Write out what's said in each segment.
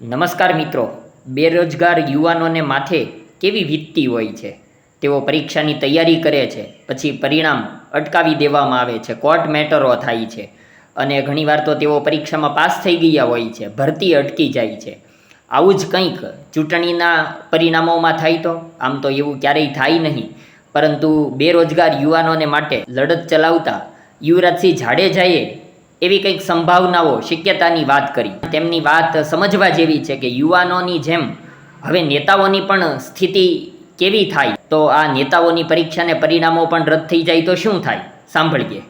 નમસ્કાર મિત્રો, બેરોજગાર યુવાનોને માથે કેવી વીતતી હોય છે। તેઓ પરીક્ષાની તૈયારી કરે છે, પછી પરિણામ અટકાવી દેવામાં આવે છે, કોર્ટ મેટરો થાય છે અને ઘણીવાર તો તેઓ પરીક્ષામાં પાસ થઈ ગયા હોય છે, ભરતી અટકી જાય છે। આવું જ કંઈક ચૂંટણીના પરિણામોમાં થાય તો આમ તો એવું ક્યારેય થાય નહીં, પરંતુ બેરોજગાર યુવાનોને માટે લડત ચલાવતા યુવરાજસિંહ જાડેજાએ એવી કંઈક સંભાવનાઓ શક્યતાની વાત કરી। તેમની વાત સમજવા જેવી છે કે યુવાનોની જેમ હવે નેતાઓની પણ સ્થિતિ કેવી થાય। તો આ નેતાઓની પરીક્ષાને પરિણામો પણ રદ થઈ જાય તો શું થાય, સાંભળીએ।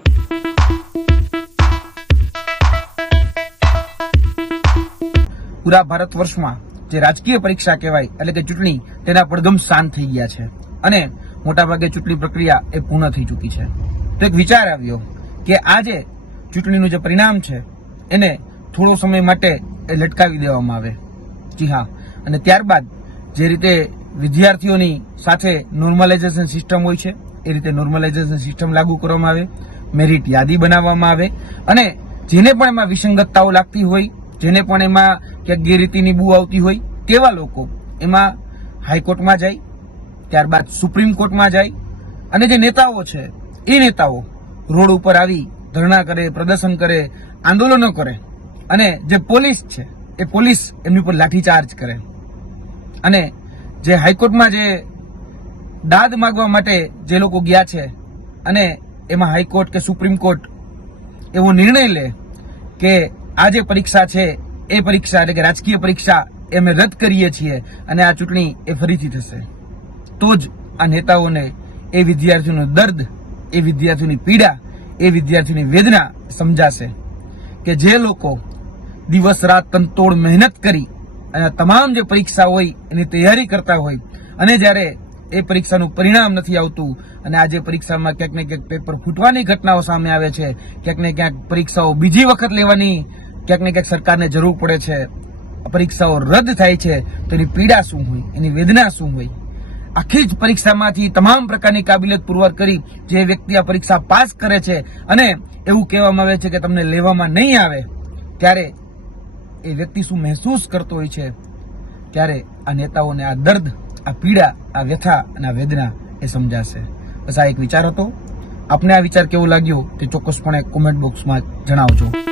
પૂરા ભારત વર્ષમાં જે રાજકીય પરીક્ષા કહેવાય એટલે કે ચૂંટણી, તેના પડઘમ શાંત થઈ ગયા છે અને મોટાભાગે ચૂંટણી પ્રક્રિયા એ પૂર્ણ થઈ ચૂકી છે। તો એક વિચાર આવ્યો કે આજે ચૂંટણીનું જે પરિણામ છે એને થોડો સમય માટે લટકાવી દેવામાં આવે। જી હા, અને ત્યારબાદ જે રીતે વિદ્યાર્થીઓની સાથે નોર્મલાઇઝેશન સિસ્ટમ હોય છે એ રીતે નોર્મલાઇઝેશન સિસ્ટમ લાગુ કરવામાં આવે, મેરિટ યાદી બનાવવામાં આવે અને જેને પણ એમાં વિસંગતતાઓ લાગતી હોય, જેને પણ એમાં ક્યાંક ગેરરીતિની બૂ આવતી હોય, તેવા લોકો એમાં હાઈકોર્ટમાં જાય, ત્યારબાદ સુપ્રીમ કોર્ટમાં જાય અને જે નેતાઓ છે એ નેતાઓ રોડ ઉપર આવી ધરણા કરે, પ્રદર્શન કરે, આંદોલનો કરે અને જે પોલીસ છે એ પોલીસ એમની ઉપર લાઠીચાર્જ કરે અને જે હાઈકોર્ટમાં જે દાદ માંગવા માટે જે લોકો ગયા છે અને એમાં હાઈકોર્ટ કે સુપ્રીમ કોર્ટ એવો નિર્ણય લે કે આ જે પરીક્ષા છે એ પરીક્ષા એટલે કે રાજકીય પરીક્ષા એ અમે રદ કરીએ છીએ અને આ ચૂંટણી એ ફરીથી થશે, તો જ આ નેતાઓને એ વિદ્યાર્થીઓનું દર્દ, એ વિદ્યાર્થીઓની પીડા, એ વિદ્યાર્થીઓની વેદના સમજાશે કે જે લોકો દિવસ રાત તનતોડ મહેનત કરી અને તમામ જે પરીક્ષા હોય એની તૈયારી કરતા હોય અને જ્યારે એ પરીક્ષાનું પરિણામ નથી આવતું અને આ જે પરીક્ષામાં ક્યાંક ને ક્યાંક પેપર ફૂટવાની ઘટનાઓ સામે આવે છે, ક્યાંક ને ક્યાંક પરીક્ષાઓ બીજી વખત લેવાની ક્યાંક ને ક્યાંક સરકારને જરૂર પડે છે, પરીક્ષાઓ રદ થાય છે, તો એની પીડા શું હોય, એની વેદના શું હોય। આખી જ પરીક્ષામાંથી તમામ પ્રકારની કાબિલિયત પુરવાર કરી જે વ્યક્તિ આ પરીક્ષા પાસ કરે છે અને એવું કહેવામાં આવે છે કે તમને લેવામાં નહીં આવે, ત્યારે એ વ્યક્તિ શું મહેસૂસ કરતો હોય છે, ત્યારે આ નેતાઓને આ દર્દ, આ પીડા, આ વ્યથા અને આ વેદના એ સમજાશે। બસ આ એક વિચાર હતો। આપને આ વિચાર કેવો લાગ્યો તે ચોક્કસપણે કોમેન્ટ બોક્સમાં જણાવજો।